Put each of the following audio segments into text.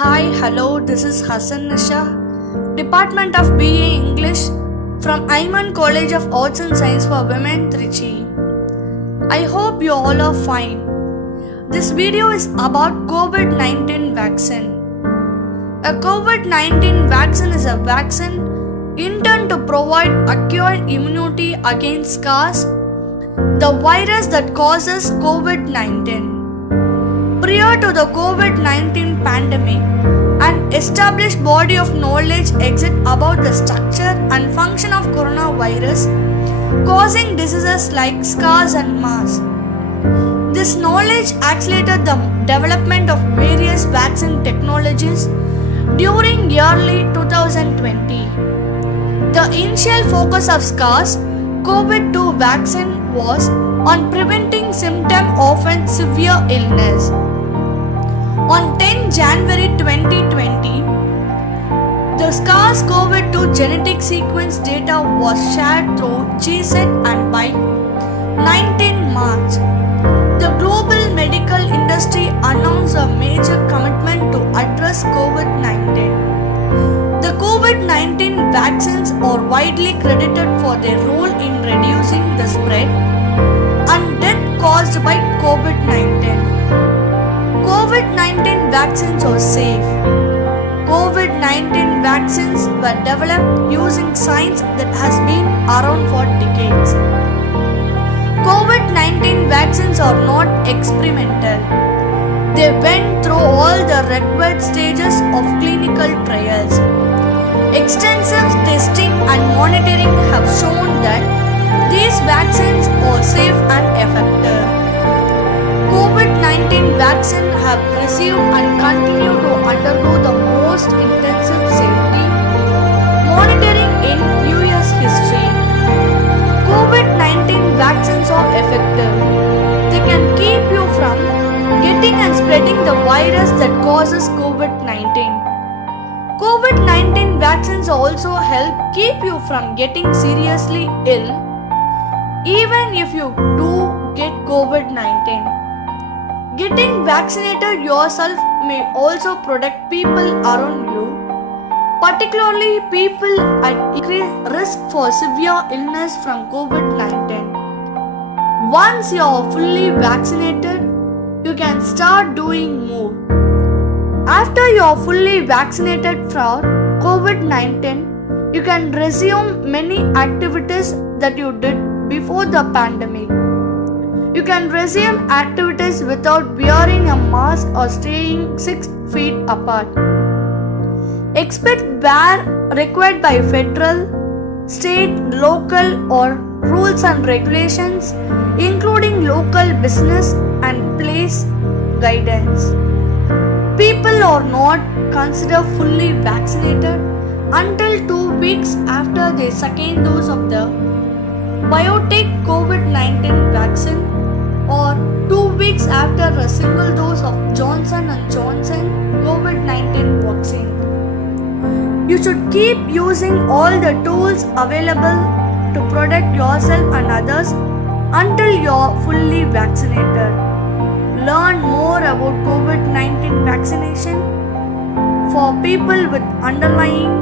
Hi, hello, this is Hassan Nisha, Department of BA English from Ayman College of Arts and Science for Women, Trichy. I hope you all are fine. This video is about COVID-19 vaccine. A COVID-19 vaccine is a vaccine intended to provide acquired immunity against SARS, the virus that causes COVID-19. Prior to the COVID-19 pandemic, an established body of knowledge exists about the structure and function of coronavirus causing diseases like SARS and MERS. This knowledge accelerated the development of various vaccine technologies during early 2020. The initial focus of SARS COVID-2 vaccine was on preventing symptoms of a severe illness. On 10 January 2020, the SARS-CoV-2 genetic sequence data was shared through GSAID and by 19 March, the global medical industry announced a major commitment to address COVID-19. The COVID-19 vaccines are widely credited for their role in reducing the spread and death caused by COVID-19. COVID-19 vaccines are safe. COVID-19 vaccines were developed using science that has been around for decades. COVID-19 vaccines are not experimental. They went through all the required stages of clinical trials. Extensive testing and monitoring have shown that these vaccines are safe and effective. COVID-19 vaccines have received and continue to undergo the most intensive safety monitoring in US history. COVID-19 vaccines are effective. They can keep you from getting and spreading the virus that causes COVID-19. COVID-19 vaccines also help keep you from getting seriously ill even if you do get COVID-19. Getting vaccinated yourself may also protect people around you, particularly people at increased risk for severe illness from COVID-19. Once you are fully vaccinated, you can start doing more. After you are fully vaccinated for COVID-19, you can resume many activities that you did before the pandemic. You can resume activities without wearing a mask or staying 6 feet apart. Except where required by federal, state, local or rules and regulations, including local business and place guidance. People are not considered fully vaccinated until 2 weeks after their second dose of the BioNTech COVID-19 vaccine or 2 weeks after a single dose of Johnson & Johnson COVID-19 vaccine. You should keep using all the tools available to protect yourself and others until you are fully vaccinated. Learn more about COVID-19 vaccination for people with underlying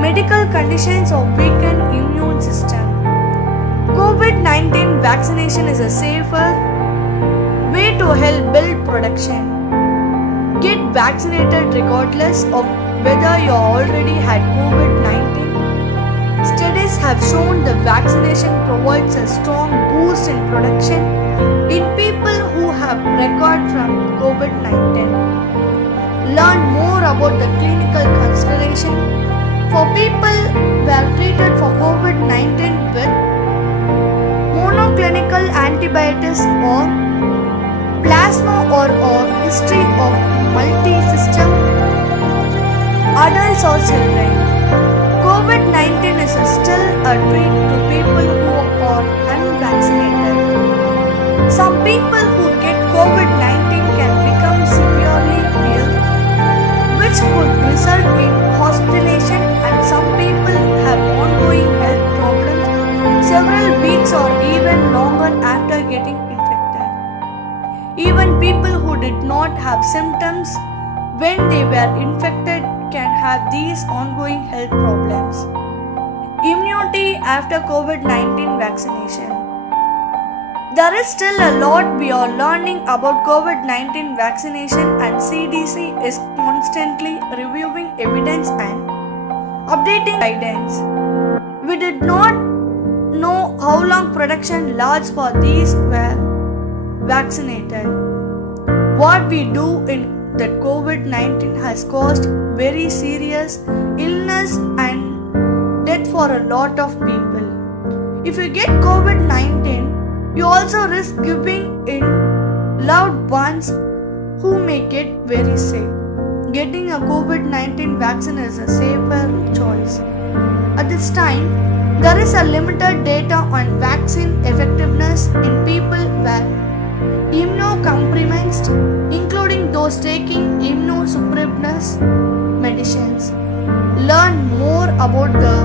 medical conditions or weakened immune system. COVID-19 vaccination is a safer way to help build protection. Get vaccinated regardless of whether you already had COVID-19. Studies have shown the vaccination provides a strong boost in protection in people who have recovered from COVID-19. Learn more about the clinical consideration for people who are treated for COVID-19 with monoclonal antibodies or plasma or history of multi-system adults or children. COVID-19 is still a threat to people who are unvaccinated. Some people who get COVID-19 can become severely ill, which could result in hospitalization, and some people have ongoing health problems several weeks or even longer after getting infected. Even people who did not have symptoms when they were infected can have these ongoing health problems. Immunity after COVID 19 vaccination. There is still a lot we are learning about COVID 19 vaccination, and CDC is constantly reviewing evidence and updating guidance. We did not know how long protection lasts for these were vaccinated. What we do in that COVID 19 has caused very serious illness and death for a lot of people. If you get COVID 19, you also risk giving in loved ones who may get very sick. Getting a COVID 19 vaccine is a safer choice. At this time, there is a limited data on vaccine effectiveness in people were immunocompromised, including those taking immunosuppressive medicines. Learn more about the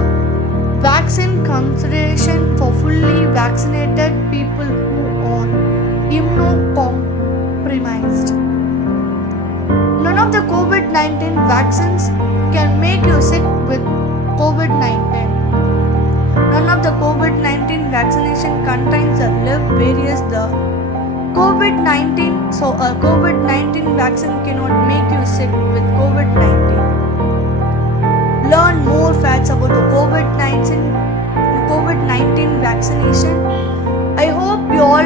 vaccine consideration for fully vaccinated people who are immunocompromised. None of the COVID 19 vaccines can make you sick with COVID 19. None of the COVID 19 vaccination contains the live various the COVID 19, so a COVID 19 vaccine cannot make you sick with COVID 19. Learn more facts about the COVID 19 vaccination. I hope you all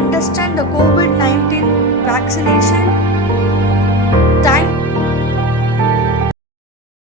understand the COVID 19 vaccination